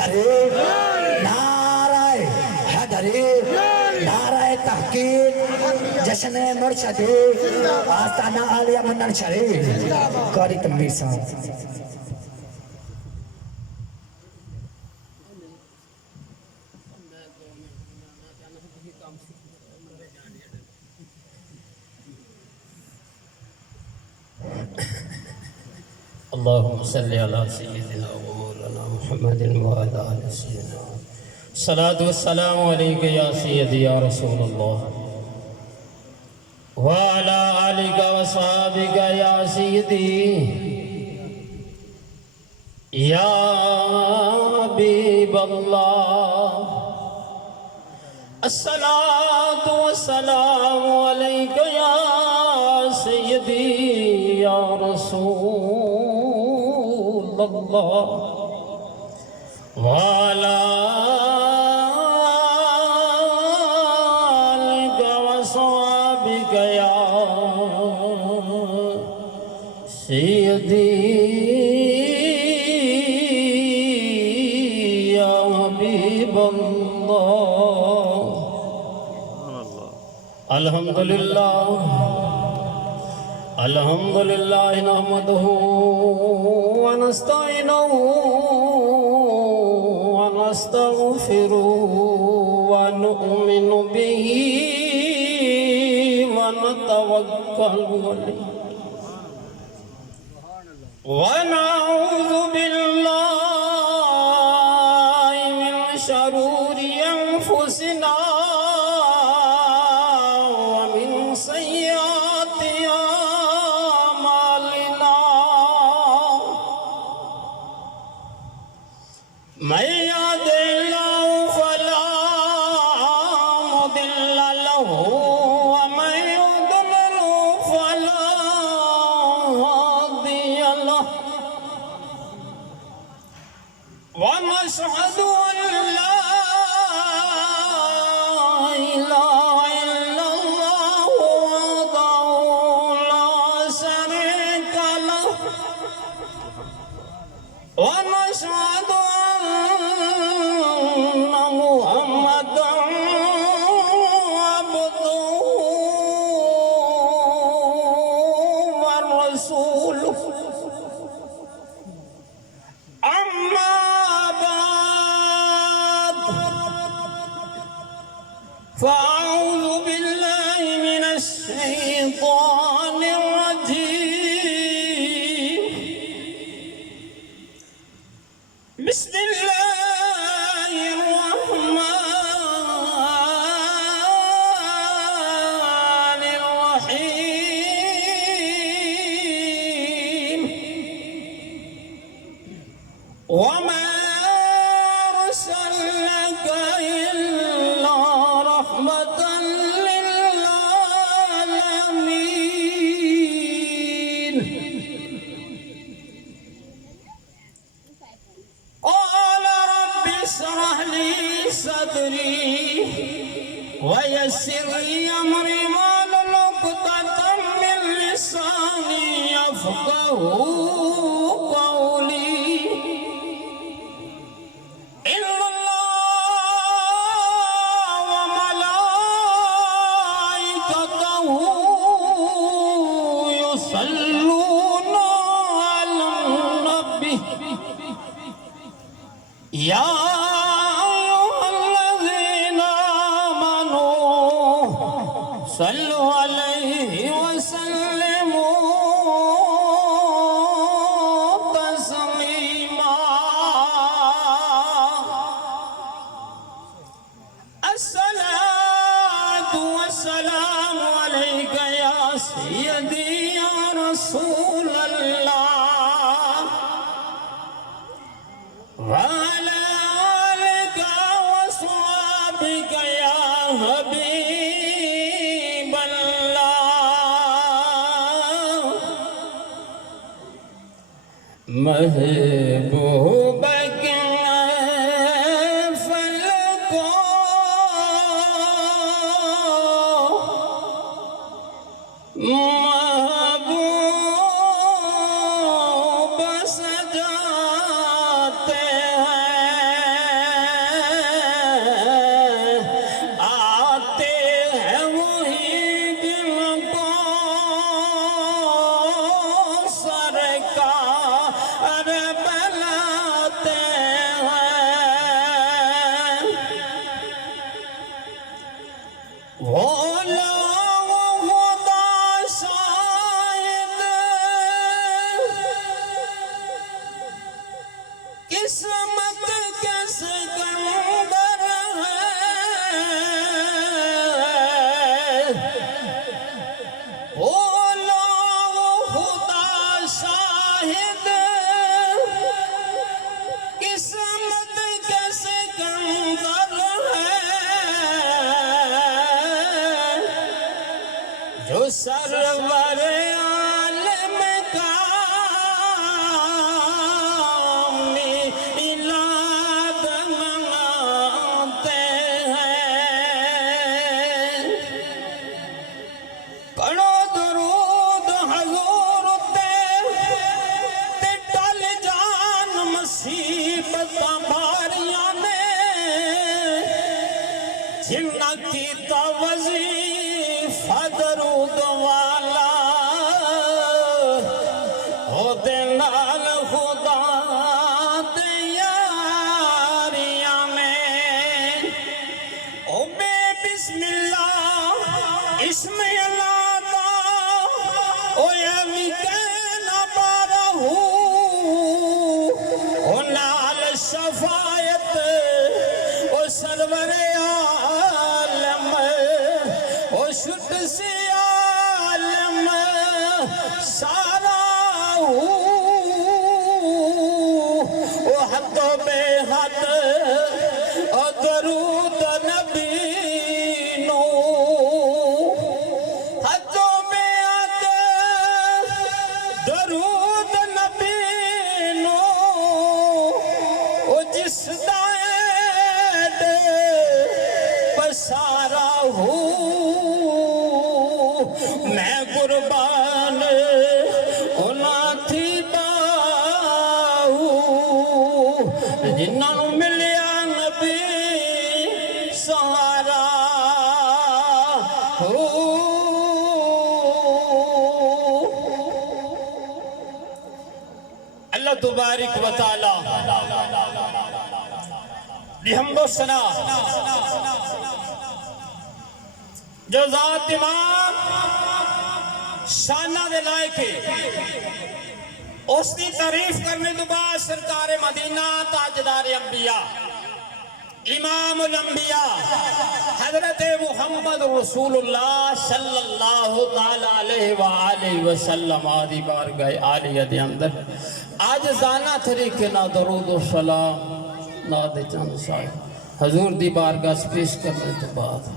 حیدری نعرہ حیدری نعرہ تحقیق جشن مرشدی آستانہ عالیہ منن شریف قاری تنویر صاحب اللهم صل على سيدنا ومولانا محمد وعلى آل سيدنا الصلاة والسلام عليك يا سيدي يا رسول الله وعلى آلك وصحابك يا سيدي يا حبيب الله الصلاة والسلام عليك يا سيدي يا رسول الله وعلى آلك وصحبك يا سيدي يا حبيب الله الحمد لله الحمد لله نحمده ونستعينه ونستغفره ونؤمن به ونتوكل عليه ونعوذ بالله من شرور أنفسنا ومن سيئات أعمالنا من يهد الله فلا مضل له ومن يضلل فلا هادي له ونشهد أن لا إله إلا الله وحده لا شريك له ونشهد أن محمدا عبده ورسوله أما بعد فأعوذ بالله من الشيطان الرجيم بسم الله الرحمن الرحيم وما أرسلناك إلا رحمة للعالمين قال رب اشرح لي صدري ويسر لي أمري واحلل عقدة من لساني يفقهوا قولي إن الله وملائكته يصلون على النبي يا أيها الذين آمنوا صلوا عليه وسلموا تسليما الصلاة والسلام عليك يا سيدي يا رسول الله وعلى آلك وصحبك يا حبيب الله محبوبك محبوب سجاتے ہیں قسمت کے سکندر ہے بولو خدا شاہد قسمت کے سکندر ہے جو سرور عالم کا جنہ کی وظیفہ درود والا ہو دے نال خدا دے یاریاں میں او بے بسم اللہ اسم اللہ دا او یوی کہنا بارہو او نال شفایت او سرور شد سے عالم سارا او حد و بے حد او درود نبی نو حد و بے حد درود نبی نو او جس دائد پسارا میں قربان ہونا تھی باہو جنہوں ملیا نبی سہارا ہو اللہ تبارک و تعالی لحمد و ثنا جو ذات امام شانہ دے لائے کے اس کی تعریف کرنے تو بعد سرکار مدینہ تاجدار انبیاء امام الانبیاء حضرت محمد رسول اللہ صلی اللہ علیہ وآلہ وسلم آدھی بار گئے آلیہ دے اندر آج زانا طریقے نہ درود و سلام نہ دے چند صاحب حضور دی بارگاہ سپیش کرنے تو بعد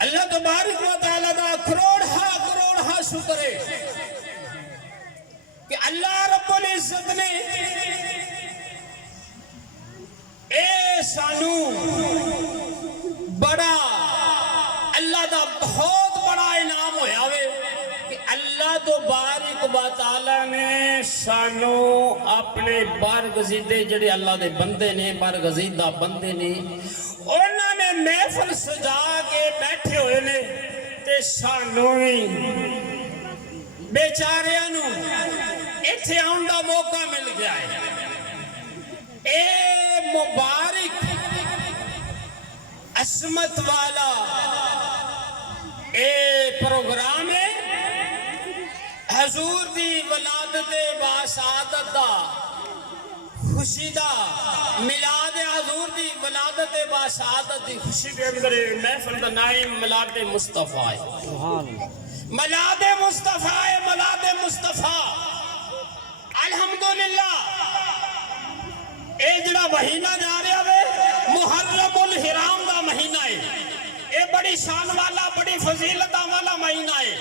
اللہ تبارک و تعالیٰ دا کروڑ شکر ہے کہ اللہ رب العزت نے اے سانو بڑا اللہ دا بہت بڑا انعام ہویا ہوئے کہ اللہ تبارک و تعالیٰ نے سانو اپنے بارگزیدے جڑے اللہ دے بندے نے بارگزیدہ بندے نے انہوں نے محفل سجا کے بیٹھے ہوئے نے تے سانوی بیچاریاں نو ایتھے آن دا موقع مل گیا ہے اے مبارک عصمت والا اے پروگرام ہے حضور دی ولادت باسعادت دا خوشی دا ملاد حضور دی ولادت باسعادت دی خوشی دے اندر محفل دا نائم ملاد مصطفیٰ ملاد مصطفیٰ ملاد مصطفیٰ الحمدللہ اے جڑا مہینہ جا رہا ہے محرم الحرام دا مہینہ ہے اے بڑی شان والا بڑی فضیلت والا مہینہ ہے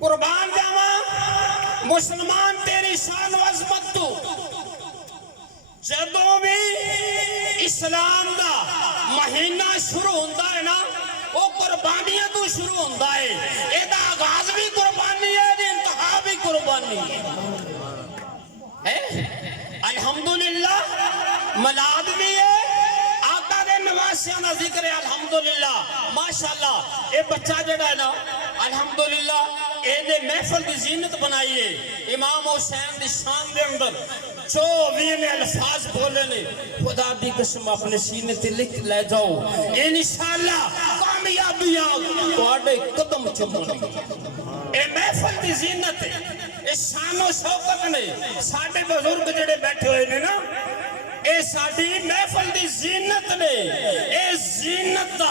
قربان جاواں مسلمان تیری شان و عظمت تو جدوں بھی اسلام دا مہینہ شروع ہوتا ہے نا وہ قربانیاں تو شروع ہوتا ہے اے دا آغاز بھی قربانی ہے دی انتہا بھی قربانی ہے الحمدللہ ملاد بھی ہے آقا دے نواسیاں دا ذکر ہے الحمدللہ ماشاءاللہ اے بچہ جڑا ہے نا الحمدللہ اینے محفل دی زینت بنائیے امام حسین دی شان دے اندر جو وینے الفاظ بولے نے خدا دی قسم اپنے سینے تے لکھ لے جاؤ انشاءاللہ کامیابیاں تواڈے قدم چومن اے محفل دی زینت ہے ਇਹ ਸ਼ਾਨੋ ਸ਼ੌਕਤ ਨੇ ਸਾਡੇ ਬਜ਼ੁਰਗ ਜਿਹੜੇ ਬੈਠੇ ਹੋਏ ਨੇ ਨਾ ਇਹ ਸਾਡੀ ਮਹਿਫਲ ਦੀ ਜ਼ੀਨਤ ਨੇ ਇਹ ਜ਼ੀਨਤ ਦਾ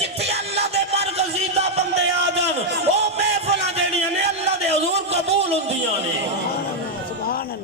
ਜਿੱਥੇ ਅੱਲਾਹ ਦੇ ਬਰਗਜ਼ੀਦਾ ਬੰਦੇ ਆ ਜਾਣ ਉਹ ਮਹਿਫਲਾਂ ਜਿਹੜੀਆਂ ਨੇ ਅੱਲਾਹ ਦੇ ਹਜ਼ੂਰ ਕਬੂਲ ਹੁੰਦੀਆਂ ਨੇ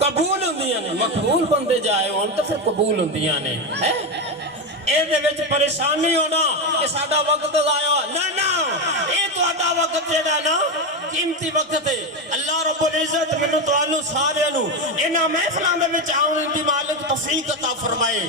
ਕਬੂਲ ਹੁੰਦੀਆਂ ਨੇ ਮਕਬੂਲ ਬੰਦੇ ਜਾਏ ਹੋਣ ਤਾਂ ਫਿਰ ਕਬੂਲ ਹੁੰਦੀਆਂ ਨੇ ਹੈ ਇਹਦੇ ਵਿੱਚ ਪਰੇਸ਼ਾਨੀ ਹੋਣਾ ਕਿ ਸਾਡਾ ਵਕਤ ਜ਼ਾਇਆ ਨਾ ਨਾ ਇਹ ਤੁਹਾਡਾ ਵਕਤ ਜਿਹੜਾ ਨਾ ਕੀਮਤੀ ਵਕਤ ਹੈ ਅੱਲਾਹ ਰੱਬੁਲ ਇੱਜ਼ਤ ਮੈਨੂੰ ਤੁਹਾਨੂੰ ਸਾਰਿਆਂ ਨੂੰ ਇਹਨਾਂ ਮਹਿਫਲਾਂ ਦੇ ਵਿੱਚ ਆਉਣ ਦੀ ਮਾਲਿਕ ਤੌਫੀਕ عطا ਫਰਮਾਏ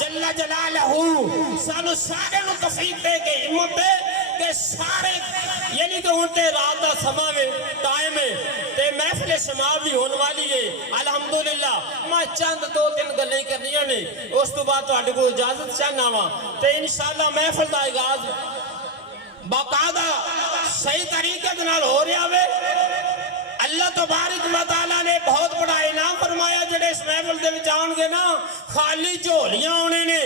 ਜੱਲ ਜਲਾਲਹੁ ਸਾਨੂੰ ਸਾਰਿਆਂ ਨੂੰ ਤੌਫੀਕ ਦੇ ਕੇ ਹਿੰਮਤ ਦੇ کہ سارے یعنی کہ انتے رات دا سما میں ٹائم ہے تے محفل شمال بھی ہونے والی ہے الحمدللہ میں چند دو تین گلیں کرنیاں نے اس تو بعد تہاڈے کو اجازت چاہنا وا تے انشاءاللہ محفل دا آغاز باقاعدہ صحیح طریقے نال ہو رہا وے اللہ تبارک و تعالی نے بہت بڑا انعام فرمایا جڑے اس محفل دے وچ آون گے نا خالی جھولیاں ہونے نے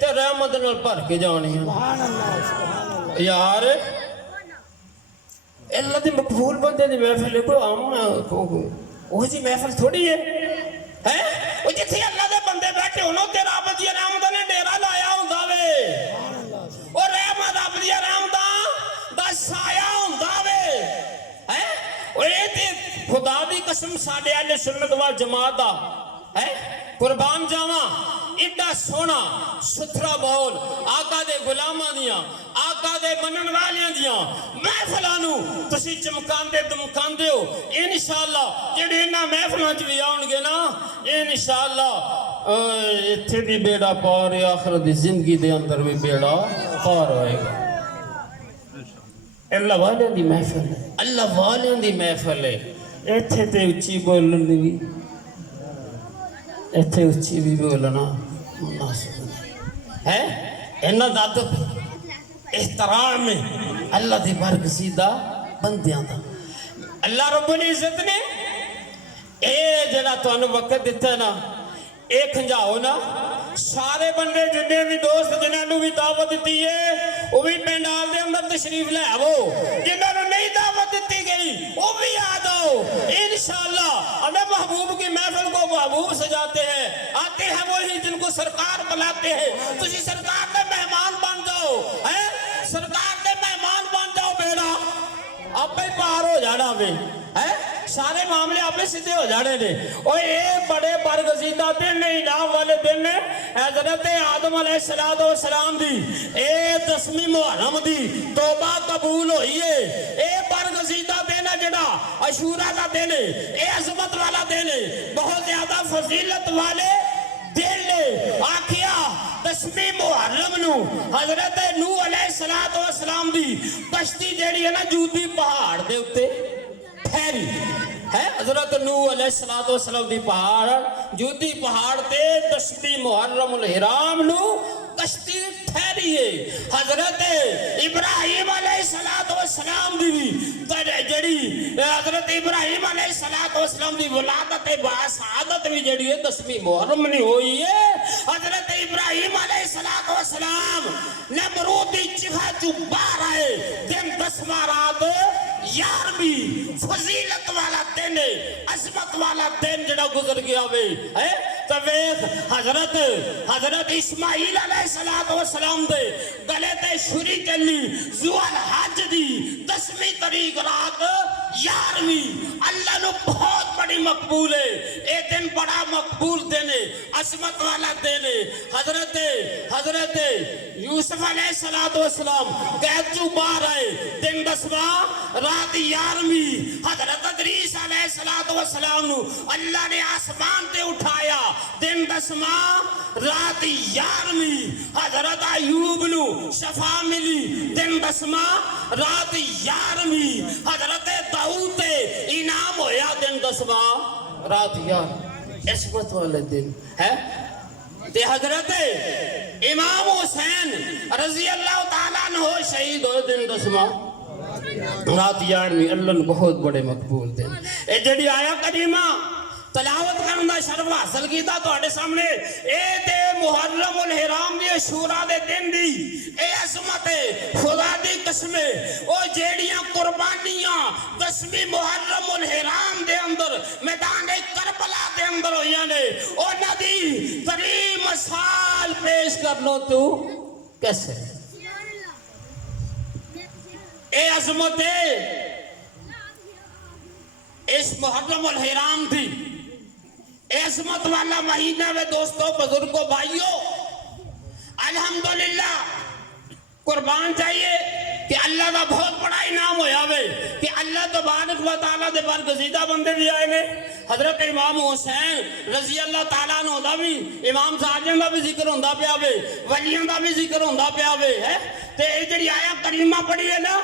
تے رحمت نال بھر کے جانے سبحان اللہ یار اللہ دی مقبول بندے دی محفل کو وہ جی محفل تھوڑی ہے وہ جتھے اللہ دے بندے بیٹھے ہونا تے رب دی رحمت نے ڈیرا لایا ہوندا وے اور رحمت رب دی رحمت دا سایہ ہوندا وے اور اے تے خدا دی قسم ساڈے اہل سنت وال جماعت دا قربان جاواں ایڈا سونا ستھرا ماحول آقا دے غلاماں دیاں آقا دے منن والیاں دیاں محفلاں نو تسی چمکاندے دمکاندے ہو انشاءاللہ جڑے انہاں محفلاں وچ وی آون گے نا انشاءاللہ ایتھے بھی بیڑا پار ہے آخرت دی زندگی دے اندر بھی بیڑا پار ہوئے گا اللہ والیاں دی محفل ہے اللہ والیاں دی محفل ہے ایتھے تے اچھی بولن دی بھی ایتھے اچھی بھی بولنا مناسب ہے انہاں دا ادب احترام میں اللہ دی برگزیدہ بندیاں دا اللہ رب العزت نے اے جڑا تانوں وقت دتا ہے نا اے کھنجاؤ نا سارے بندے جنے بھی دوست جنہاں نوں بھی دعوت دتی ہے وہ بھی پنڈال دے اندر تشریف لے آو جنہاں نوں نہیں دعوت دتی گئی وہ بھی آ جاؤ انشاءاللہ ہمیں محبوب کی محفل کو محبوب سجاتے ہیں آتے ہیں وہی جن کو سرکار بلاتے ہیں تسی سرکار دے مہمان بن جاؤ سرکار دے مہمان بن جاؤ بیڑا آپ ہی پار ہو جانا بھی سارے معاملے آپ نے سیدھے ہو جانے دے اور یہ بڑے برگزیدہ دن نے انعام والے دن نے حضرت آدم علیہ السلام دی اے 10ویں محرم دی توبہ قبول ہوئی ہے اے برگزیدہ دن ہے جڑا عاشورہ کا دن ہے اے عظمت والا دن ہے بہت زیادہ فضیلت والے دل نے آکھیا 10ویں محرم نو حضرت نوح علیہ السلام دی کشتی جیڑی ہے نا جودی پہاڑ دے اتے پھیری ہے حضرت نوح علیہ السلام دی پہاڑ جودی پہاڑ تے 10ویں محرم الحرام نو کشتی ٹھہری ہے حضرت ابراہیم علیہ السلام دی جڑی حضرت ابراہیم علیہ السلام دی ولادت باسعادت بھی جڑی ہے 10ویں محرم نے ہوئی ہے حضرت ابراہیم علیہ السلام نمرود دی چکھا چوبار آئے دن 10واں رات یار بھی فضیلت والا دن عظمت والا دن جڑا گزر گیا وے تو حضرت اسماعیل علیہ السلام دے گلے تے شری چلی ذو الحج دی 10ویں تاریخ رات 11ویں اللہ نو بہت بڑی مقبول ہے اے دن بڑا مقبول دن ہے عظمت والا دن ہے حضرت یوسف علیہ السلام قید چوں باہر آئے دن 10واں رات 11ویں حضرت ادریس علیہ السلام نو اللہ نے آسمان تے اٹھایا دن 10واں رات 11ویں حضرت ایوب نو شفا ملی دن 10واں رات 11ویں حضرت داؤد تے انعام ہویا دن 10واں رات 11 عصمت والے دن ہے تے حضرت امام حسین رضی اللہ تعالیٰ عنہ شہید ہوئے دن 10واں رات 11ویں اللہ نے بہت بڑے مقبول دن اے جڑی آیا کریمہ تلاوت کرن دا شرف حاصل کیتا تواڈے سامنے اے تے محرم الحرام دی شورا دے دن دی اے عظمت ہے خدا دی قسم او جیڑیاں قربانیاں 10ویں محرم الحرام دے اندر میدان کربلا دے اندر ہویاں نے انہاں دی تری مثال پیش کر لو تو کیسے اے عظمت ہے اس محرم الحرام دی عظمت والا مہینہ میں دوستوں بزرگوں بھائیوں الحمدللہ قربان چاہیے کہ اللہ کا بہت بڑا انعام ہویا وے کہ اللہ تبارک و تعالیٰ دے برگزیدہ بندے بھی آئے نے حضرت امام حسین رضی اللہ تعالیٰ عنہ دا بھی امام ساجن دا بھی ذکر ہوندا پیا وے ولیاں دا بھی ذکر ہوندا پیا وے تے اے جڑی آیا کریمہ پڑھی ہے نا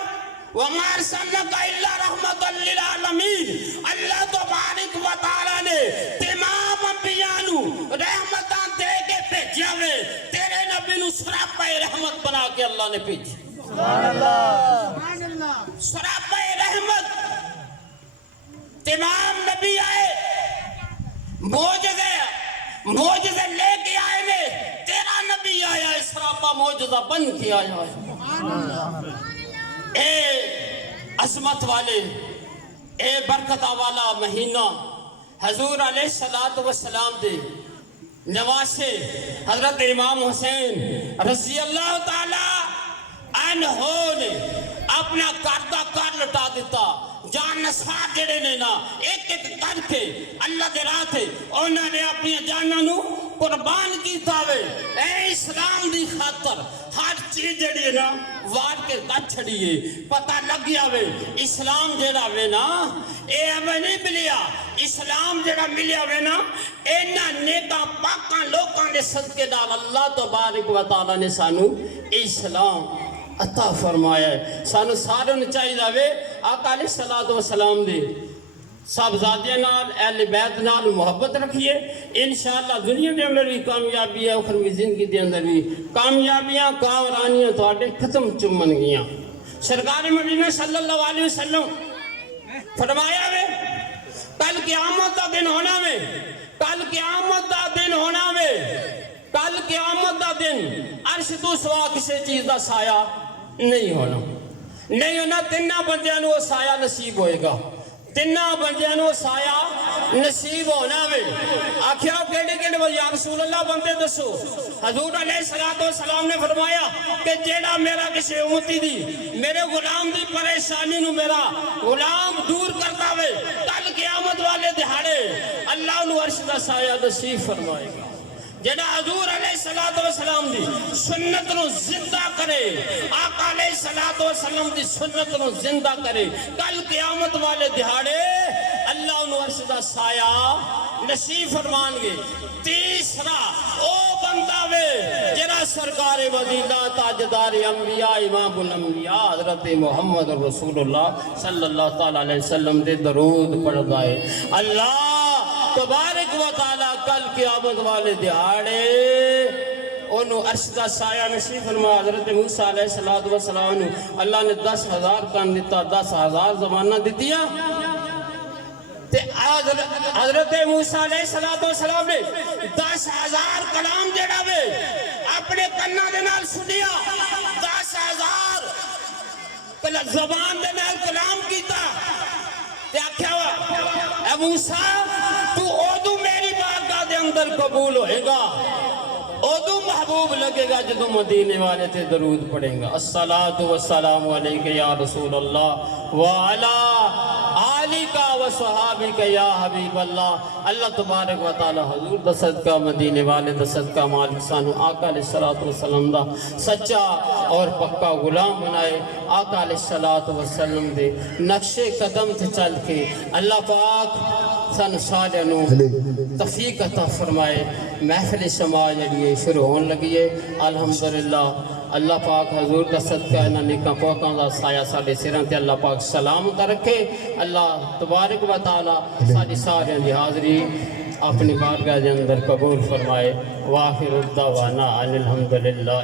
وَمَا أَرْسَلْنَاكَ إِلَّا رَحْمَةً لِّلْعَالَمِينَ اللہ تبارک و تعالیٰ نے تمام انبیاء نو رحمتاں دے کے بھیجیا وے تیرے نبی نو سراپا رحمت بنا کے اللہ نے بھیجی سبحان اللہ سراپا رحمت تمام نبی آئے معجزے لے کے آئے نے تیرا نبی آیا ہے سراپا معجزہ بن کے آیا ہے اے عظمت والے اے برکتہ والا مہینہ حضور علیہ السلام دے نواسے حضرت امام حسین رضی اللہ تعالی عنہ نے اپنا کردہ کر لٹا دیتا جان نثار جڑے نے نا ایک ایک کر کے اللہ دے راہ تے انہوں نے اپنی جاناں نو قربان کیتا وے اے اسلام دی خاطر ہر چیز جڑی ہے نا وار کے گچ چھڑیے پتہ لگ گیا وے اسلام جڑا وے نا اے ہمیں نہیں ملیا اسلام جڑا ملیا وے نا اینا نیکاں پاکاں لوکاں دے صدقے نال اللہ تبارک و تعالیٰ نے سانو اسلام عطا فرمایا ہے سانو سارے نے چاہیے داوے آقا علیہ السلام دے صاحبزادیاں نال اہل بیت نال محبت رکھیے انشاءاللہ دنیا دے اندر بھی کامیابی ہے اخروی زندگی دے اندر بھی کامیابیاں کامرانیاں تواڈے ختم چمن گیاں سرکار مدینہ صلی اللہ علیہ وسلم فرمایا وے کل قیامت دا دن ہونا وے کل قیامت دا دن ہونا وے کل قیامت دا دن عرش تو سوا کسی چیز دا سایہ نہیں ہونا تینہ بندیاں نو سایہ نصیب ہوئے گا تینہ بندیاں نو سایہ نصیب ہونا وے آکھیا کیڑے وہ یا رسول اللہ بندے دسو حضور علیہ السلام نے فرمایا کہ جیڑا میرا کسی امتی دی میرے غلام دی پریشانی نو میرا غلام دور کرتا وے کل قیامت والے دہاڑے اللہ نو عرش دا سایہ نصیب فرمائے گا جڑا حضور علیہ السلام دی سنت نو زندہ کرے آقا علیہ السلام دی سنت نو زندہ کرے کل قیامت والے دہاڑے اللہ انہوں عرش دا سایہ نصیب فرمان گے تیسرا او بندہ وے جڑا سرکار مدینہ تاجدار انبیاء امام الانبیاء حضرت محمد رسول اللہ صلی اللہ تعالی علیہ وسلم دے درود پڑھدا ہے اللہ تبارک و تعالیٰ کل قیامت والے دہاڑے انہوں عرش دا سایہ نصیب فرما حضرت موسیٰ علیہ السلام نے اللہ نے 10,000 کان دیتا 10,000 زمانہ دیتیاں تے حضرت موسیٰ علیہ السلام نے 10,000 کلام جڑا وے اپنے کنہ دے نال سنیا 10,000 زبان دے نال کلام کیتا تے آکھیا اے موسیٰ تو اودو میری بارگاہ دے اندر قبول ہوئے گا اودو محبوب لگے گا جدو مدینے والے تے درود پڑھیں گا الصلاة والسلام علیکہ یا رسول اللہ وعلا آلکہ و صحابکہ یا حبیب اللہ اللہ تبارک و تعالی حضور دا صدقہ مدینے والے دا صدقہ مالک سانو آقا علیہ السلام دا سچا اور پکا غلام بنائے آقا علیہ السلام دے نقش قدم تے چل کے اللہ پاک سن سالے نو توفیق عطا فرمائے محفل سماع جڑی شروع ہون لگی ہے الحمدللہ اللہ پاک حضور دا صدقہ انہاں نیکاں پاکاں دا سایہ ساڈے سراں تے اللہ پاک سلامت رکھے اللہ تبارک و تعالی ساڈی سارے دی حاضری اپنی بارگاہ دے اندر قبول فرمائے واخر الدعوانا الحمدللہ